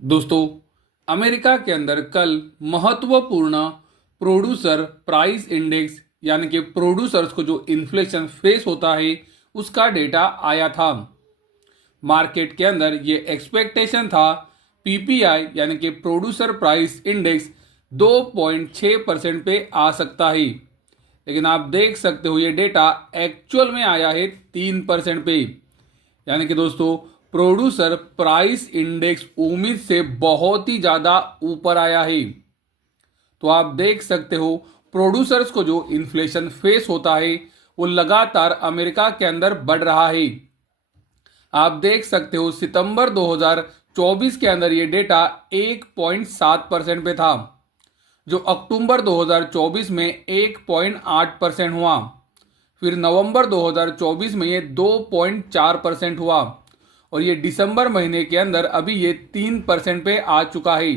दोस्तों, अमेरिका के अंदर कल महत्वपूर्ण प्रोड्यूसर प्राइस इंडेक्स यानी कि प्रोड्यूसर्स को जो इन्फ्लेशन फेस होता है उसका डेटा आया था। मार्केट के अंदर ये एक्सपेक्टेशन था पीपीआई यानी कि प्रोड्यूसर प्राइस इंडेक्स 2.6% पे आ सकता है, लेकिन आप देख सकते हो ये डेटा एक्चुअल में आया है 3% पे। यानी कि दोस्तों, प्रोड्यूसर प्राइस इंडेक्स उम्मीद से बहुत ही ज्यादा ऊपर आया है। तो आप देख सकते हो प्रोड्यूसर्स को जो इन्फ्लेशन फेस होता है वो लगातार अमेरिका के अंदर बढ़ रहा है। आप देख सकते हो सितंबर 2024 के अंदर ये डेटा 1.7% पे था, जो अक्टूबर 2024 में 1.8% हुआ। फिर नवंबर 2024 में ये 2.4% हुआ और ये दिसंबर महीने के अंदर अभी ये 3% पे आ चुका है।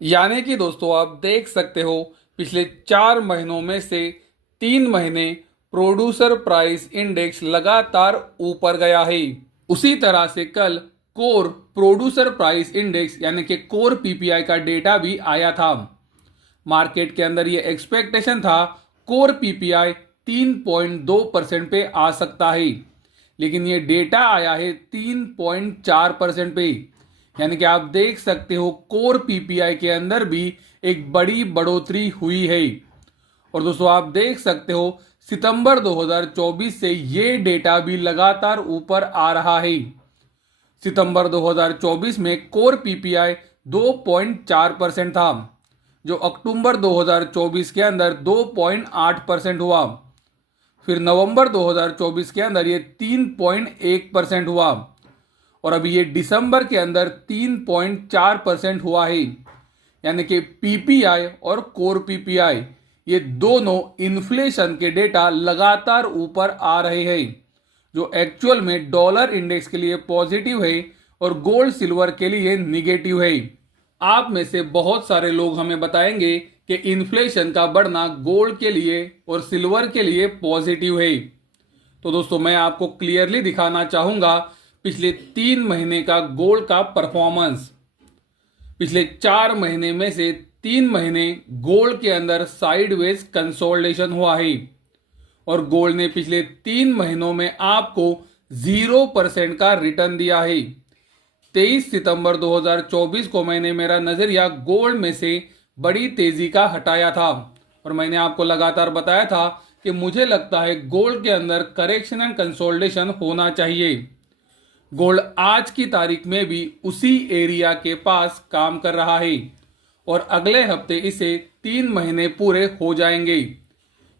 यानी कि दोस्तों, आप देख सकते हो पिछले 4 महीनों में से 3 महीने प्रोड्यूसर प्राइस इंडेक्स लगातार ऊपर गया है। उसी तरह से कल कोर प्रोड्यूसर प्राइस इंडेक्स यानी कि कोर पीपीआई का डेटा भी आया था। मार्केट के अंदर ये एक्सपेक्टेशन था कोर पीपीआई 3.2% पे आ सकता है, लेकिन ये डेटा आया है 3.4% पे। यानी कि आप देख सकते हो कोर पीपीआई के अंदर भी एक बड़ी बढ़ोतरी हुई है। और दोस्तों, आप देख सकते हो सितंबर 2024 से ये डेटा भी लगातार ऊपर आ रहा है। सितंबर 2024 में कोर पीपीआई 2.4% था, जो अक्टूबर 2024 के अंदर 2.8% हुआ। फिर नवंबर 2024 के अंदर ये 3.1% हुआ और अभी ये दिसंबर के अंदर 3.4% हुआ है। यानी कि पीपीआई और कोर पीपीआई ये दोनों इन्फ्लेशन के डेटा लगातार ऊपर आ रहे हैं, जो एक्चुअल में डॉलर इंडेक्स के लिए पॉजिटिव है और गोल्ड सिल्वर के लिए निगेटिव है। आप में से बहुत सारे लोग हमें बताएंगे कि इन्फ्लेशन का बढ़ना गोल्ड के लिए और सिल्वर के लिए पॉजिटिव है। तो दोस्तों, मैं आपको क्लियरली दिखाना चाहूंगा पिछले 3 महीने का गोल्ड का परफॉर्मेंस। पिछले 4 महीने में से 3 महीने गोल्ड के अंदर साइडवेज कंसोलिडेशन हुआ है और गोल्ड ने पिछले 3 महीनों में आपको 0% का रिटर्न दिया है। 23 सितंबर 2024 को मैंने मेरा नजरिया गोल्ड में से बड़ी तेजी का हटाया था और मैंने आपको लगातार बताया था कि मुझे लगता है गोल्ड के अंदर करेक्शन एंड कंसोलिडेशन होना चाहिए। गोल्ड आज की तारीख में भी उसी एरिया के पास काम कर रहा है और अगले हफ्ते इसे 3 महीने पूरे हो जाएंगे।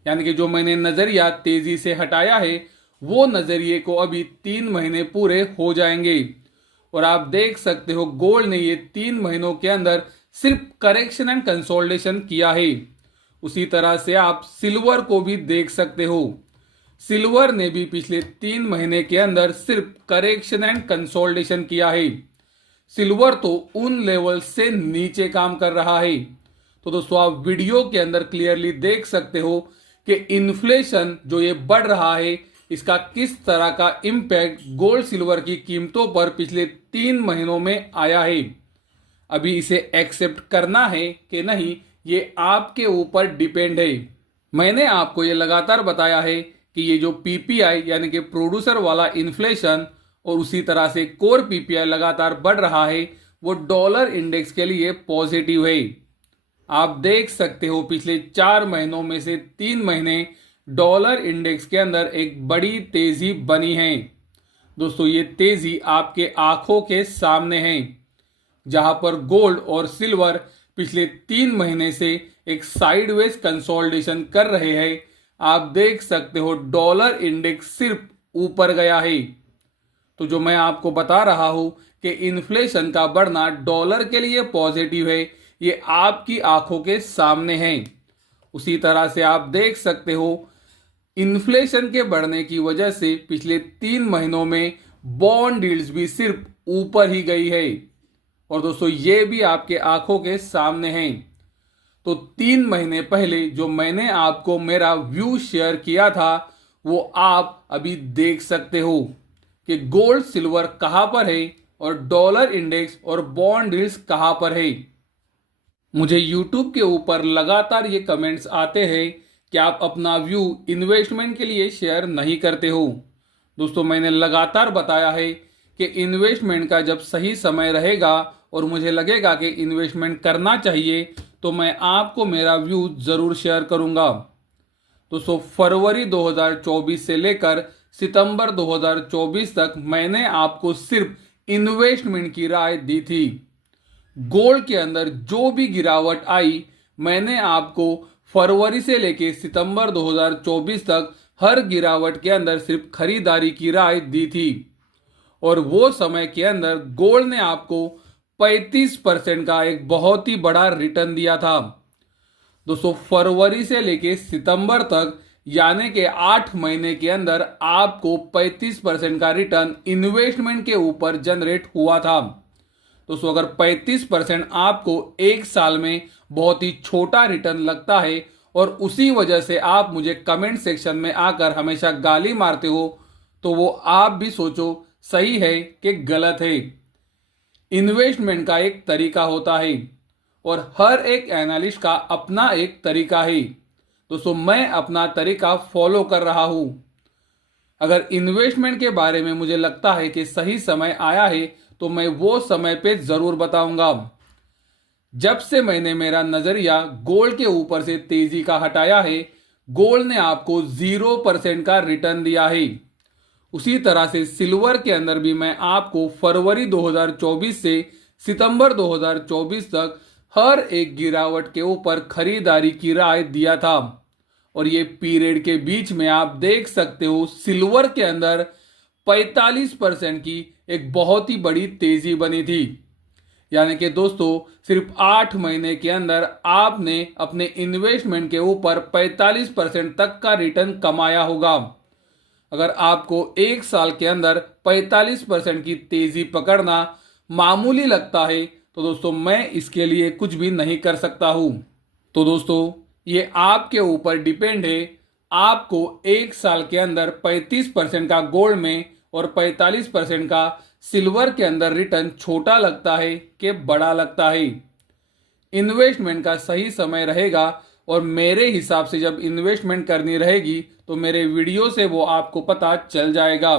यानी कि जो मैंने नजरिया तेजी से हटाया है वो नजरिए को अभी 3 महीने पूरे हो जाएंगे और आप देख सकते हो गोल्ड ने ये 3 महीनों के अंदर सिर्फ करेक्शन एंड कंसोलिडेशन किया है। उसी तरह से आप सिल्वर को भी देख सकते हो। सिल्वर ने भी पिछले 3 महीने के अंदर सिर्फ करेक्शन एंड कंसोलिडेशन किया है। सिल्वर तो उन लेवल से नीचे काम कर रहा है। तो दोस्तों, आप वीडियो के अंदर क्लियरली देख सकते हो कि इन्फ्लेशन जो ये बढ़ रहा है इसका किस तरह का इम्पैक्ट गोल्ड सिल्वर की कीमतों पर पिछले 3 महीनों में आया है। अभी इसे एक्सेप्ट करना है कि नहीं, ये आपके ऊपर डिपेंड है। मैंने आपको ये लगातार बताया है कि ये जो पीपीआई यानी कि प्रोड्यूसर वाला इन्फ्लेशन और उसी तरह से कोर पीपीआई लगातार बढ़ रहा है वो डॉलर इंडेक्स के लिए पॉजिटिव है। आप देख सकते हो पिछले 4 महीनों में से 3 महीने डॉलर इंडेक्स के अंदर एक बड़ी तेजी बनी है। दोस्तों, ये तेजी आपके आंखों के सामने है, जहां पर गोल्ड और सिल्वर पिछले 3 महीने से एक साइडवेज कंसोलिडेशन कर रहे हैं। आप देख सकते हो डॉलर इंडेक्स सिर्फ ऊपर गया है। तो जो मैं आपको बता रहा हूं कि इन्फ्लेशन का बढ़ना डॉलर के लिए पॉजिटिव है, ये आपकी आंखों के सामने है। उसी तरह से आप देख सकते हो इन्फ्लेशन के बढ़ने की वजह से पिछले 3 महीनों में बॉन्ड यील्ड्स भी सिर्फ ऊपर ही गई है और दोस्तों, ये भी आपके आंखों के सामने है। तो 3 महीने पहले जो मैंने आपको मेरा व्यू शेयर किया था वो आप अभी देख सकते हो कि गोल्ड सिल्वर कहां पर है और डॉलर इंडेक्स और बॉन्ड यील्ड्स कहां पर है। मुझे YouTube के ऊपर लगातार ये कमेंट्स आते हैं कि आप अपना व्यू इन्वेस्टमेंट के लिए शेयर नहीं करते हो। दोस्तों, मैंने लगातार बताया है कि इन्वेस्टमेंट का जब सही समय रहेगा और मुझे लगेगा कि इन्वेस्टमेंट करना चाहिए तो मैं आपको मेरा व्यू ज़रूर शेयर करूंगा। दोस्तों, फरवरी 2024 से लेकर सितंबर 2024 तक मैंने आपको सिर्फ इन्वेस्टमेंट की राय दी थी। गोल्ड के अंदर जो भी गिरावट आई, मैंने आपको फरवरी से लेकर सितंबर 2024 तक हर गिरावट के अंदर सिर्फ खरीदारी की राय दी थी और वो समय के अंदर गोल्ड ने आपको 35% का एक बहुत ही बड़ा रिटर्न दिया था। दोस्तों, फरवरी से लेके सितंबर तक यानी कि 8 महीने के अंदर आपको 35% का रिटर्न इन्वेस्टमेंट के ऊपर जनरेट हुआ था। दोस्तों, अगर 35% आपको एक साल में बहुत ही छोटा रिटर्न लगता है और उसी वजह से आप मुझे कमेंट सेक्शन में आकर हमेशा गाली मारते हो, तो वो आप भी सोचो सही है कि गलत है। इन्वेस्टमेंट का एक तरीका होता है और हर एक एनालिस्ट का अपना एक तरीका है। दोस्तों, मैं अपना तरीका फॉलो कर रहा हूं। अगर इन्वेस्टमेंट के बारे में मुझे लगता है कि सही समय आया है तो मैं वो समय पे जरूर बताऊंगा। जब से मैंने मेरा नजरिया गोल्ड के ऊपर से तेजी का हटाया है, गोल्ड ने आपको 0% का रिटर्न दिया है। उसी तरह से सिल्वर के अंदर भी मैं आपको फरवरी 2024 से सितंबर 2024 तक हर एक गिरावट के ऊपर खरीदारी की राय दिया था और ये पीरियड के बीच में आप देख सकते हो सिल्वर के अंदर 45% की एक बहुत ही बड़ी तेजी बनी थी। यानी कि दोस्तों, सिर्फ 8 महीने के अंदर आपने अपने इन्वेस्टमेंट के ऊपर 45% तक का रिटर्न कमाया होगा। अगर आपको एक साल के अंदर 45% की तेजी पकड़ना मामूली लगता है तो दोस्तों मैं इसके लिए कुछ भी नहीं कर सकता हूं। तो दोस्तों, ये आपके ऊपर डिपेंड है। आपको एक साल के अंदर 35% का गोल्ड में और 45% का सिल्वर के अंदर रिटर्न छोटा लगता है कि बड़ा लगता है। इन्वेस्टमेंट का सही समय रहेगा और मेरे हिसाब से जब इन्वेस्टमेंट करनी रहेगी तो मेरे वीडियो से वो आपको पता चल जाएगा।